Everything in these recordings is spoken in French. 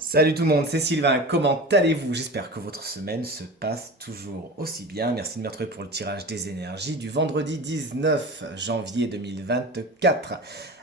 Salut tout le monde, c'est Sylvain, comment allez-vous? J'espère que votre semaine se passe toujours aussi bien. Merci de me retrouver pour le tirage des énergies du vendredi 19 janvier 2024.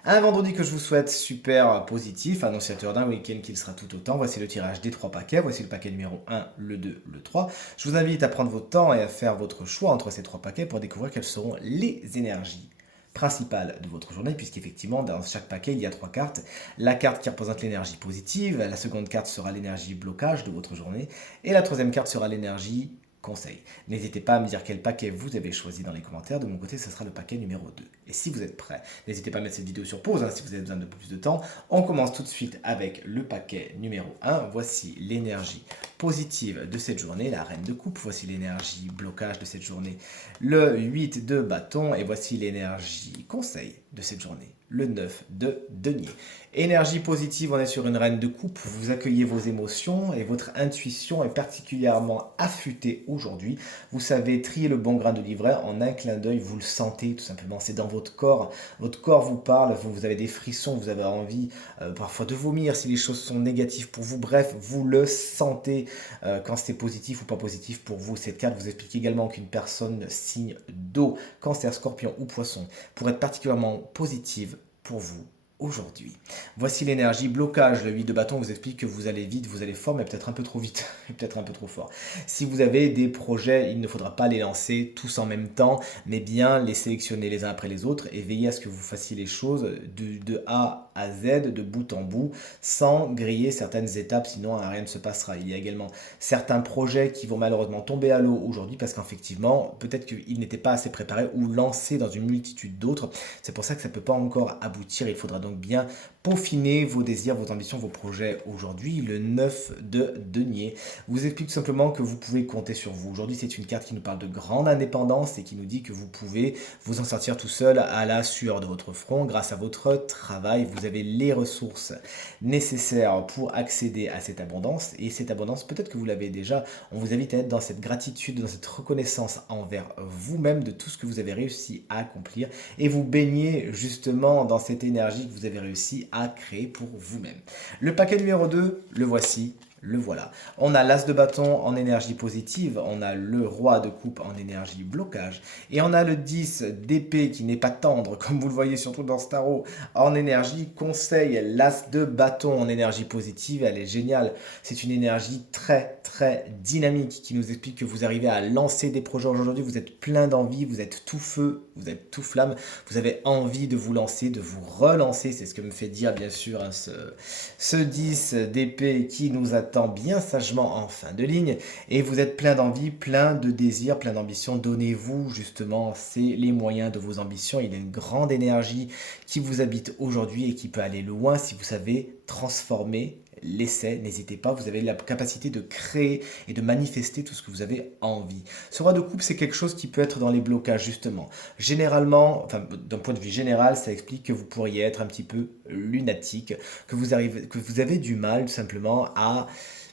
Un vendredi que je vous souhaite super positif, annonciateur d'un week-end qui le sera tout autant. Voici le tirage des trois paquets, voici le paquet numéro 1, le 2, le 3. Je vous invite à prendre votre temps et à faire votre choix entre ces trois paquets pour découvrir quelles seront les énergies principale de votre journée, puisqu'effectivement, dans chaque paquet, il y a trois cartes. La carte qui représente l'énergie positive, la seconde carte sera l'énergie blocage de votre journée, et la troisième carte sera l'énergie conseil. N'hésitez pas à me dire quel paquet vous avez choisi dans les commentaires. De mon côté, ce sera le paquet numéro 2. Et si vous êtes prêts, n'hésitez pas à mettre cette vidéo sur pause si vous avez besoin de plus de temps. On commence tout de suite avec le paquet numéro 1. Voici l'énergie positive de cette journée, la reine de coupe. Voici l'énergie blocage de cette journée, le 8 de bâton. Et voici l'énergie conseil de cette journée, le 9 de denier. Énergie positive, on est sur une reine de coupe. Vous accueillez vos émotions et votre intuition est particulièrement affûtée aujourd'hui. Vous savez trier le bon grain de livret en un clin d'œil, vous le sentez tout simplement. C'est dans votre corps. Votre corps vous parle, vous avez des frissons, vous avez envie parfois de vomir si les choses sont négatives pour vous. Bref, vous le sentez quand c'est positif ou pas positif pour vous. Cette carte vous explique également qu'une personne signe d'eau, cancer, scorpion ou poisson, pour être particulièrement positive pour vous aujourd'hui. Voici l'énergie blocage. Le 8 de bâton vous explique que vous allez vite, vous allez fort, mais peut-être un peu trop vite, et peut-être un peu trop fort. Si vous avez des projets, il ne faudra pas les lancer tous en même temps, mais bien les sélectionner les uns après les autres et veiller à ce que vous fassiez les choses de A à Z, de bout en bout, sans griller certaines étapes, sinon rien ne se passera. Il y a également certains projets qui vont malheureusement tomber à l'eau aujourd'hui parce qu'effectivement, peut-être qu'ils n'étaient pas assez préparés ou lancés dans une multitude d'autres. C'est pour ça que ça ne peut pas encore aboutir. Il faudra donc bien peaufiner vos désirs, vos ambitions, vos projets aujourd'hui. Le 9 de denier vous explique tout simplement que vous pouvez compter sur vous. Aujourd'hui, c'est une carte qui nous parle de grande indépendance et qui nous dit que vous pouvez vous en sortir tout seul à la sueur de votre front grâce à votre travail. Vous avez les ressources nécessaires pour accéder à cette abondance. Et cette abondance, peut-être que vous l'avez déjà, on vous invite à être dans cette gratitude, dans cette reconnaissance envers vous-même de tout ce que vous avez réussi à accomplir et vous baignez justement dans cette énergie que vous avez réussi à créer pour vous-même. Le paquet numéro 2, le voici. Le voilà. On a l'as de bâton en énergie positive, on a le roi de coupe en énergie blocage, et on a le 10 d'épée qui n'est pas tendre, comme vous le voyez surtout dans ce tarot, en énergie conseil. L'as de bâton en énergie positive, elle est géniale. C'est une énergie très très dynamique qui nous explique que vous arrivez à lancer des projets aujourd'hui, vous êtes plein d'envie, vous êtes tout feu, vous êtes tout flamme, vous avez envie de vous lancer, de vous relancer. C'est ce que me fait dire bien sûr ce 10 d'épée qui nous attend bien sagement en fin de ligne. Et vous êtes plein d'envie, plein de désirs, plein d'ambition. Donnez-vous justement, c'est les moyens de vos ambitions. Il y a une grande énergie qui vous habite aujourd'hui et qui peut aller loin si vous savez transformer l'essai. N'hésitez pas, vous avez la capacité de créer et de manifester tout ce que vous avez envie. Ce roi de coupe, c'est quelque chose qui peut être dans les blocages justement. Généralement, enfin d'un point de vue général, ça explique que vous pourriez être un petit peu lunatique, que vous avez du mal tout simplement à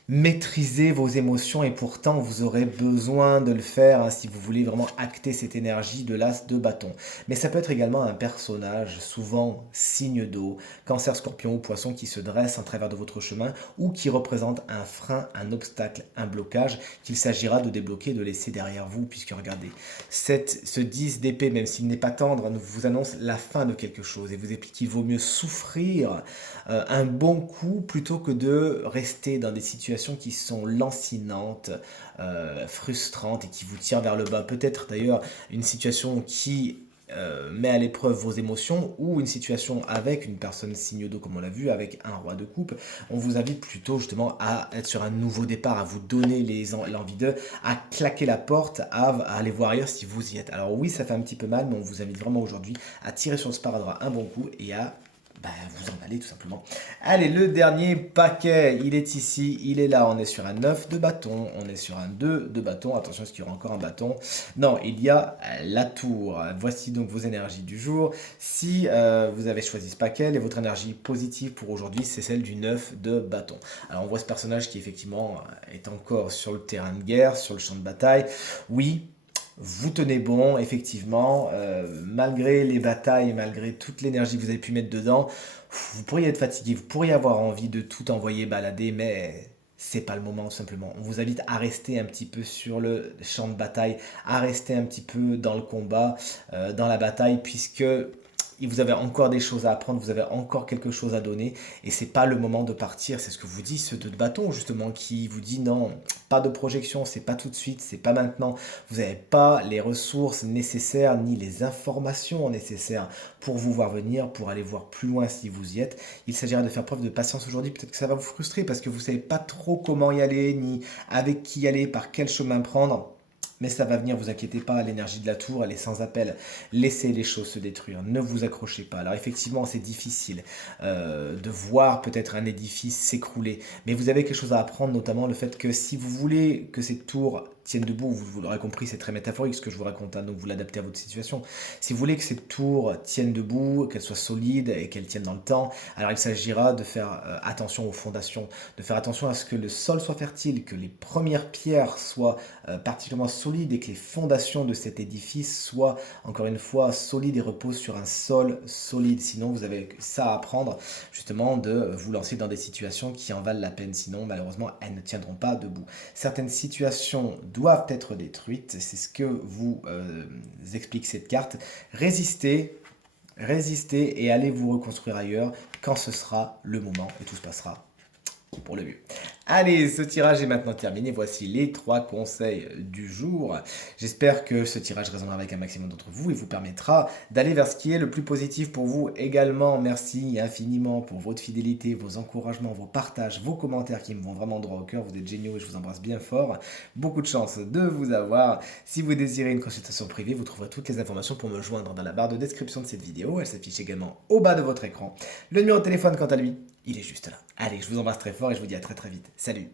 maîtriser vos émotions et pourtant vous aurez besoin de le faire si vous voulez vraiment acter cette énergie de l'as de bâton. Mais ça peut être également un personnage, souvent signe d'eau, cancer, scorpion ou poisson qui se dresse en travers de votre chemin ou qui représente un frein, un obstacle, un blocage qu'il s'agira de débloquer, de laisser derrière vous puisque regardez, ce 10 d'épée, même s'il n'est pas tendre, vous annonce la fin de quelque chose et vous explique qu'il vaut mieux souffrir un bon coup plutôt que de rester dans des situations qui sont lancinantes, frustrantes et qui vous tirent vers le bas. Peut-être d'ailleurs une situation qui met à l'épreuve vos émotions ou une situation avec une personne signe d'eau comme on l'a vu avec un roi de coupe. On vous invite plutôt justement à être sur un nouveau départ, à vous donner l'envie de, à claquer la porte, à aller voir ailleurs si vous y êtes. Alors oui, ça fait un petit peu mal, mais on vous invite vraiment aujourd'hui à tirer sur le sparadrap un bon coup et à vous en allez tout simplement. Allez, le dernier paquet, il est ici, il est là. On est sur un 9 de bâton, on est sur un 2 de bâton. Attention, est-ce qu'il y aura encore un bâton? Non, il y a la tour. Voici donc vos énergies du jour. Si vous avez choisi ce paquet, et votre énergie positive pour aujourd'hui, c'est celle du 9 de bâton. Alors on voit ce personnage qui effectivement est encore sur le terrain de guerre, sur le champ de bataille. Oui, vous tenez bon, effectivement, malgré les batailles, malgré toute l'énergie que vous avez pu mettre dedans, vous pourriez être fatigué, vous pourriez avoir envie de tout envoyer balader, mais c'est pas le moment tout simplement. On vous invite à rester un petit peu sur le champ de bataille, à rester un petit peu dans le combat, dans la bataille, puisque vous avez encore des choses à apprendre, vous avez encore quelque chose à donner, et c'est pas le moment de partir. C'est ce que vous dit ce deux de bâton justement, qui vous dit non, pas de projection, c'est pas tout de suite, c'est pas maintenant. Vous n'avez pas les ressources nécessaires ni les informations nécessaires pour vous voir venir, pour aller voir plus loin si vous y êtes. Il s'agira de faire preuve de patience aujourd'hui. Peut-être que ça va vous frustrer parce que vous savez pas trop comment y aller, ni avec qui y aller, par quel chemin prendre. Mais ça va venir, vous inquiétez pas, l'énergie de la tour, elle est sans appel. Laissez les choses se détruire, ne vous accrochez pas. Alors effectivement, c'est difficile de voir peut-être un édifice s'écrouler, mais vous avez quelque chose à apprendre, notamment le fait que si vous voulez que cette tour tienne debout, vous l'aurez compris, c'est très métaphorique ce que je vous raconte, hein, donc vous l'adaptez à votre situation. Si vous voulez que cette tour tienne debout, qu'elle soit solide et qu'elle tienne dans le temps, alors il s'agira de faire attention aux fondations, de faire attention à ce que le sol soit fertile, que les premières pierres soient particulièrement solides et que les fondations de cet édifice soient encore une fois solides et reposent sur un sol solide. Sinon vous avez ça à apprendre justement de vous lancer dans des situations qui en valent la peine, sinon malheureusement elles ne tiendront pas debout. Certaines situations doivent être détruites, c'est ce que vous explique cette carte. Résistez et allez vous reconstruire ailleurs quand ce sera le moment et tout se passera pour le mieux. Allez, ce tirage est maintenant terminé. Voici les 3 conseils du jour. J'espère que ce tirage résonnera avec un maximum d'entre vous et vous permettra d'aller vers ce qui est le plus positif pour vous également. Merci infiniment pour votre fidélité, vos encouragements, vos partages, vos commentaires qui me vont vraiment droit au cœur. Vous êtes géniaux et je vous embrasse bien fort. Beaucoup de chance de vous avoir. Si vous désirez une consultation privée, vous trouverez toutes les informations pour me joindre dans la barre de description de cette vidéo. Elle s'affiche également au bas de votre écran. Le numéro de téléphone, quant à lui, il est juste là. Allez, je vous embrasse très fort et je vous dis à très très vite. Salut!